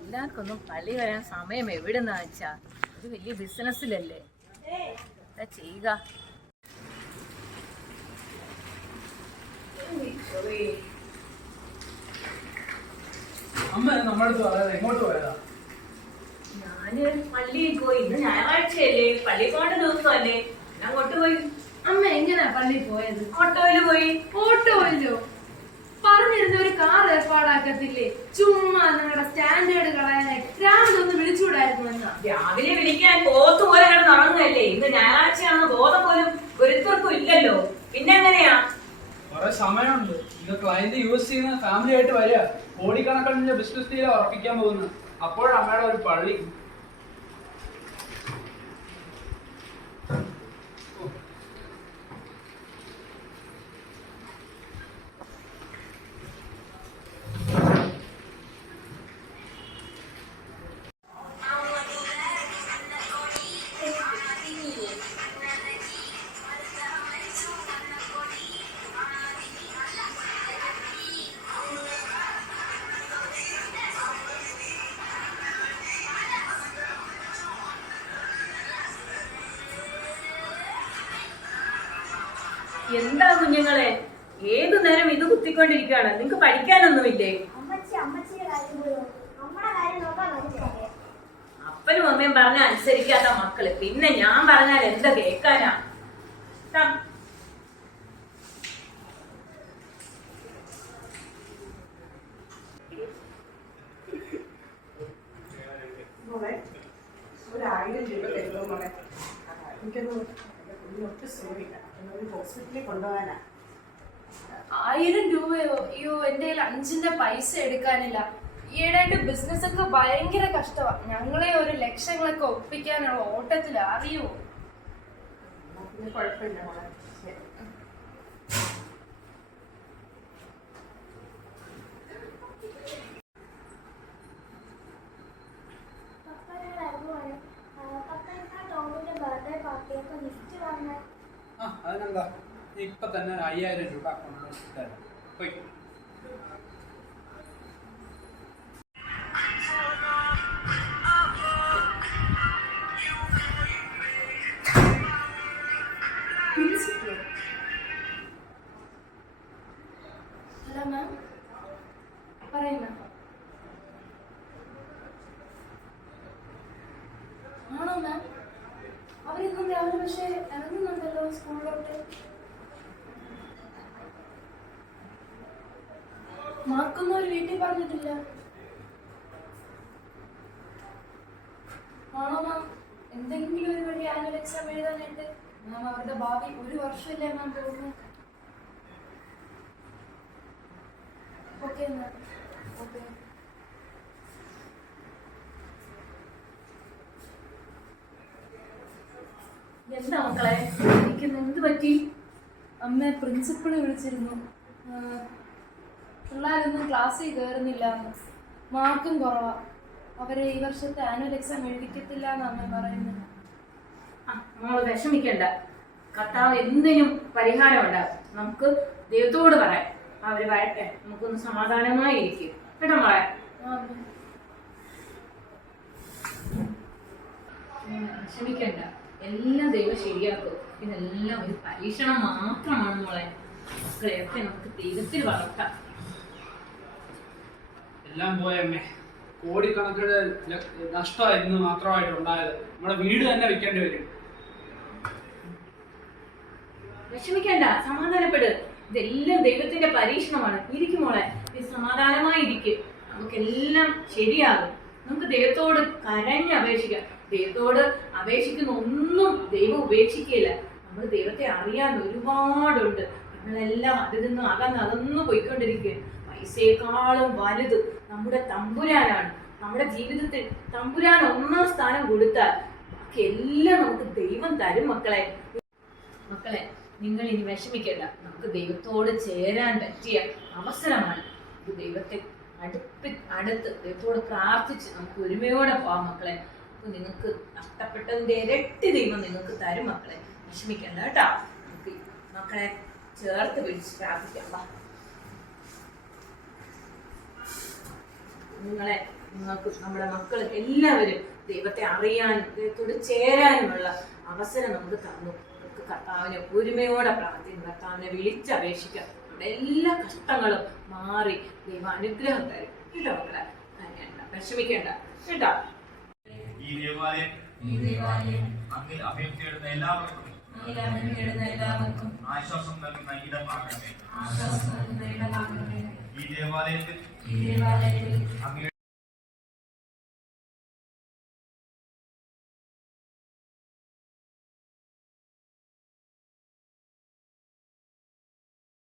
എല്ലാവർക്കൊന്നും പള്ളി വരാൻ സമയം എവിടെന്നാ വെച്ചാ ഒരു വലിയ ബിസിനസ്സിലല്ലേ എന്താ ചെയ്യുക. ഞാന് പള്ളിയിൽ പോയി. ഇന്ന് ഞായറാഴ്ചയല്ലേ, പള്ളി പോകേണ്ട ദിവസമല്ലേ, അങ്ങോട്ട് പോയി. അമ്മ എങ്ങനാ പള്ളിയിൽ പോയത്? ഓട്ടോയില് പോയി. ഓട്ടോയിലോ? പറഞ്ഞിരുന്ന ഒരു കാർ ഏർപ്പാടാക്കത്തില്ലേ? ചുമ്മാ നിങ്ങളുടെ സ്റ്റാൻഡേർഡ് കളയാനായിട്ട് രാവിലെ ഒന്ന് വിളിച്ചുകൂടായിരുന്നു എന്നാ? രാവിലെ വിളിക്കാൻ പോത്ത് പോലെ കിടന്ന് ഉറങ്ങുകയല്ലേ. ഇന്ന് ഞായറാഴ്ചയാണെന്ന് ബോധം പോലും ഒരുത്തർക്കും ഇല്ലല്ലോ. പിന്നെ എങ്ങനെയാ? കുറെ സമയമുണ്ട്. ഇത് ക്ലയന്റ് യൂസ് ചെയ്യുന്ന ഫാമിലി ആയിട്ട് വരിക, കോടിക്കണക്കിന് ബിസിനസ് ഡീൽ ഉറപ്പിക്കാൻ പോകുന്നു. അപ്പോഴമ്മയുടെ ഒരു പള്ളി. എന്താ കുഞ്ഞുങ്ങളെ, ഏതു നേരം ഇത് കുത്തിക്കൊണ്ടിരിക്കുകയാണ്? നിങ്ങക്ക് പഠിക്കാനൊന്നുമില്ലേ? അപ്പനും അമ്മയും പറഞ്ഞ അനുസരിക്കാത്ത മക്കള് പിന്നെ ഞാൻ പറഞ്ഞാൽ എന്താ കേൾക്കാനാ? ഹോസ്പിറ്റലിൽ കൊണ്ടുപോകാനാ. 1000 രൂപയോ? അയ്യോ, എന്റെ കയ്യിൽ 5ന്റെ പൈസ എടുക്കാനില്ല. ഈയിടെയായിട്ട് ബിസിനസ് ഒക്കെ ഭയങ്കര കഷ്ടമാണ്. ഞങ്ങളെ ഒരു ലക്ഷങ്ങളൊക്കെ ഒപ്പിക്കാനുള്ള ഓട്ടത്തിൽ, അറിയോ? കുഴപ്പമില്ല മോളെ. അതിനെന്താ, ഇപ്പൊ തന്നെ 5000 രൂപ അക്കൗണ്ടിൽ തരാം. പോയി. ഹലോ മാം, പറയുന്ന ആണോ മാം? അവരിന്നും രാവിലെ പക്ഷെ ഇറങ്ങുന്നുണ്ടല്ലോ സ്കൂളിലോട്ട്. മാർക്കൊന്നും അവർ വീട്ടിൽ പറഞ്ഞിട്ടില്ല. ആണോ മാം? എന്തെങ്കിലും ഒരു വഴി ആനുവൽ എക്സാം എഴുതാനായിട്ട്? മാം, അവരുടെ ഭാവി ഒരു വർഷമല്ലേ മാം പോകുന്നത്. Okay ma'am, okay. എന്താ മക്കളെ, എന്ത് പറ്റി? അമ്മ പ്രിൻസിപ്പള് വിളിച്ചിരുന്നു. പിള്ളേരൊന്നും ക്ലാസ്സിൽ കയറുന്നില്ല, മാർക്കും കുറവാ. അവരെ ഈ വർഷത്തെ ആനുവൽ എക്സാം എഴുതിക്കത്തില്ല എന്നാണ് അമ്മ പറയുന്നത്. മോള് വിഷമിക്കണ്ട. കർത്താവ് എന്തിനും പരിഹാരം ഉണ്ടാവും. നമുക്ക് ദൈവത്തോട് പറയാം, അവര് വരട്ടെ, നമുക്കൊന്ന് സമാധാനമായി ഇരിക്കും കേട്ടോ മോളെ. വിഷമിക്കണ്ട, എല്ലാം ദൈവം ശരിയാക്കും. ഇതെല്ലാം ഒരു പരീക്ഷണം മാത്രമാണ് മോളെ. മക്കളെയൊക്കെ നമുക്ക് ദൈവത്തിൽ വളർത്താം. എല്ലാം പോയമ്മേ, കോടിക്കണക്കിന് നഷ്ടമായിരുന്നു മാത്രമായിട്ടുണ്ടായത്. നമ്മുടെ വീട് തന്നെ വിൽക്കേണ്ടി വരും. വിഷമിക്കണ്ട, സമാധാനപ്പെട്. ഇതെല്ലാം ദൈവത്തിന്റെ പരീക്ഷണമാണ്. ഇരിക്കും മോളെ, നീ സമാധാനമായി ഇരിക്കും. നമുക്കെല്ലാം ശരിയാകും. നമുക്ക് ദൈവത്തോട് കരഞ്ഞ് അപേക്ഷിക്കാം. ദൈവത്തോട് അപേക്ഷിക്കുന്ന ഒന്നും ദൈവം ഉപേക്ഷിക്കുകയില്ല. നമ്മൾ ദൈവത്തെ അറിയാൻ ഒരുപാടുണ്ട്. നമ്മളെല്ലാം അതിൽ നിന്നും അകന്നു പോയിക്കൊണ്ടിരിക്കുക. പൈസയെക്കാളും വലുത് നമ്മുടെ തമ്പുരാനാണ്. നമ്മുടെ ജീവിതത്തിൽ തമ്പുരാൻ 1ാം സ്ഥാനം കൊടുത്താൽ ബാക്കി എല്ലാം നമുക്ക് ദൈവം തരും. മക്കളെ, നിങ്ങൾ ഇനി വിഷമിക്കേണ്ട. നമുക്ക് ദൈവത്തോട് ചേരാൻ പറ്റിയ അവസരമാണ്. ദൈവത്തെ അടുത്ത് ദൈവത്തോട് പ്രാർത്ഥിച്ച് നമുക്ക് ഒരുമയോടെ പോവാം മക്കളെ. അപ്പൊ നിങ്ങൾക്ക് നഷ്ടപ്പെട്ടതിന്റെ ഇരട്ടി ദൈവം നിങ്ങൾക്ക് തരും മക്കളെ. വിഷമിക്കണ്ട കേട്ടോ. നമുക്ക് മക്കളെ ചേർത്ത് പിടിച്ച് പ്രാർത്ഥിക്കാം. നിങ്ങൾക്ക് നമ്മുടെ മക്കൾ എല്ലാവരും ദൈവത്തെ അറിയാനും ദൈവത്തോട് ചേരാനുമുള്ള അവസരം നമുക്ക് തന്നു. നമുക്ക് കർത്താവിനെ ഒരുമയോടെ പ്രാർത്ഥിക്കും, കർത്താവിനെ വിളിച്ചപേക്ഷിക്കാം. നമ്മുടെ എല്ലാ കഷ്ടങ്ങളും മാറി ദൈവ അനുഗ്രഹം തരും. കേട്ടോ മക്കളെ, വിഷമിക്കേണ്ട കേട്ടോ. ഈ ദേവാലയം അങ്ങിൽ അഭയം തേടുന്ന എല്ലാവർക്കും ആശ്വാസം നൽകുന്ന ഇടമാകണമേ. ഈ ദേവാലയത്തിൽ അങ്ങയുടെ